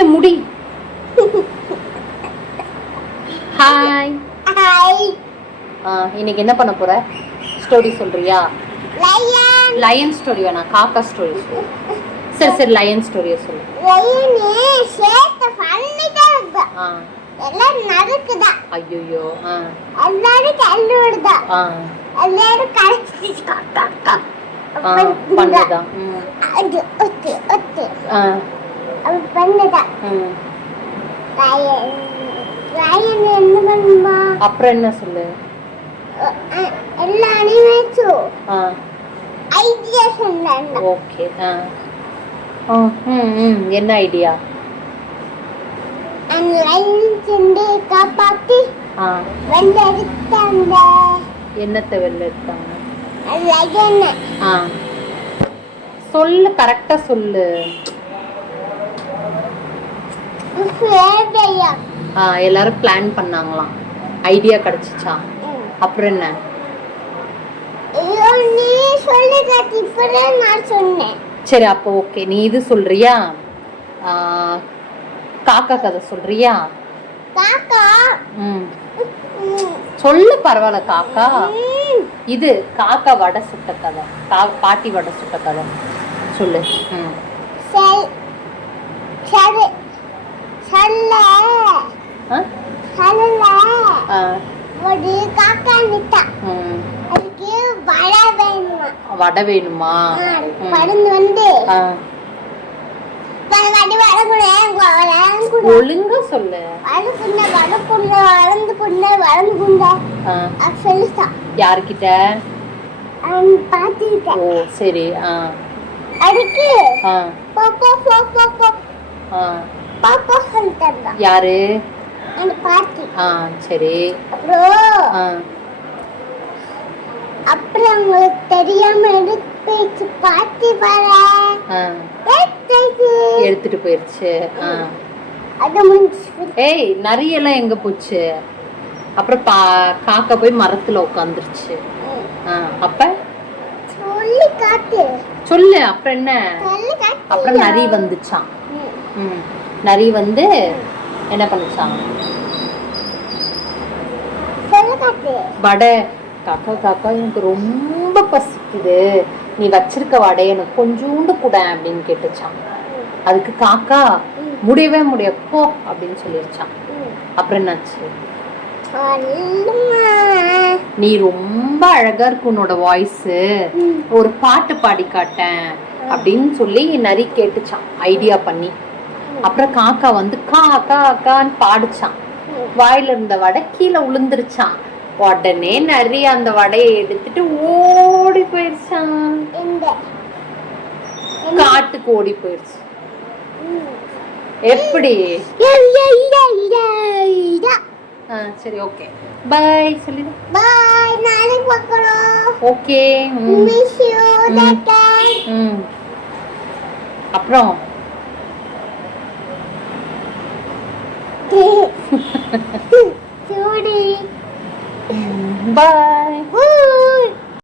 என் முடி. ஹாய். இன்னைக்கு என்ன பண்ண போற? ஸ்டோரி சொல்றியா? லயன் ஸ்டோரி வேணா, காக்கா ஸ்டோரி சொல்லு. சரி லயன் ஸ்டோரியை சொல்லு. எல்லாம் நடக்குதா? ஐயோ. எல்லாரும் கல்லு விடுதா? எல்லாரும் கலச்சி பண்ணுதா? அது ஒத்து ஒத்து அது பண்ணுதா? ராயன் என்ன பண்ணுமா? அப்புறம் என்ன சொல்லு? எல்லா அனிமேட்ஸும் ஐடியா சொன்னாங்க. ஓகே. என்ன ஐடியா? அந்த லைன் சென்று காப்பாத்தி வெள்ள எடுத்தாங்க. என்னத்தை வெள்ள எடுத்தாங்க? லயன். சொல்லு, கரெக்டா சொல்லு. எல்லாரும் பிளான் பண்ணாங்களாம், ஐடியா கிடைச்சிச்சா? அப்புறம் என்ன? நீ சொல்லு காட்டி, இப்பதான் நான் சொன்னேன். சரி அப்போ ஓகே, நீ இது சொல்றியா? காக்கா கதை சொல்றியா? காக்கா சொல்லு, பரவாயில்ல. காக்கா இது காக்கா வடை சுட்ட கதை, பாட்டி வடை சுட்ட கதை சொல்லு. ஒரு காக்கா நிட்டா, அதுக்கு வடை வேணுமா? வடை வேணுமா? பறந்து வந்து ஒழுங்கா சொல்லு. யாருக்கிட்ட? ஓ சரி. யாரு? சரி. அப்புறம் உங்களுக்கு தெரியாம எடுத்துட்டு போயிருச்சு. ஏய், நரியெல்லாம் எங்க போச்சு? அப்புறம் காக்கா போய் மரத்துல உட்காந்துருச்சு. அப்ப சொல்லு. அப்புறம் என்ன? அப்புறம் நரி வந்துச்சான். நரி வந்து என்ன பண்ணுச்சான்? வடை. காக்கா காக்கா, எனக்கு ரொம்ப பசிக்குது, நீ வச்சிருக்க வடை எனக்கு கொஞ்சோண்டு கூட அப்படின்னு கேட்டுச்சான். அதுக்கு காக்கா முடியவே முடியாது போ அப்படின்னு சொல்லிருச்சான். அப்புறம் என்னாச்சு? நீ ரொம்ப அழகா இருக்கு உன்னோட வாய்ஸ், ஒரு பாட்டு பாடி காட்டேன் அப்படின்னு சொல்லி நரி கேட்டுச்சான் ஐடியா பண்ணி. அப்புறம் காக்கா வந்து கா கா கான்னு பாடுச்சான். வாயில இருந்த வடை கீழே உளுந்துருச்சான். உடனே நரி அந்த வடையை எடுத்துட்டு ஓடி போயிருச்சான். காட்டுக்கு ஓடி போயிருச்சு. எப்படி? சரி ஓகே, பை சொல்லிடு. பை, நாளைக்கு பார்க்கலாம். ஓகே. Miss you Tata. அப்புறம் சூடி. பை.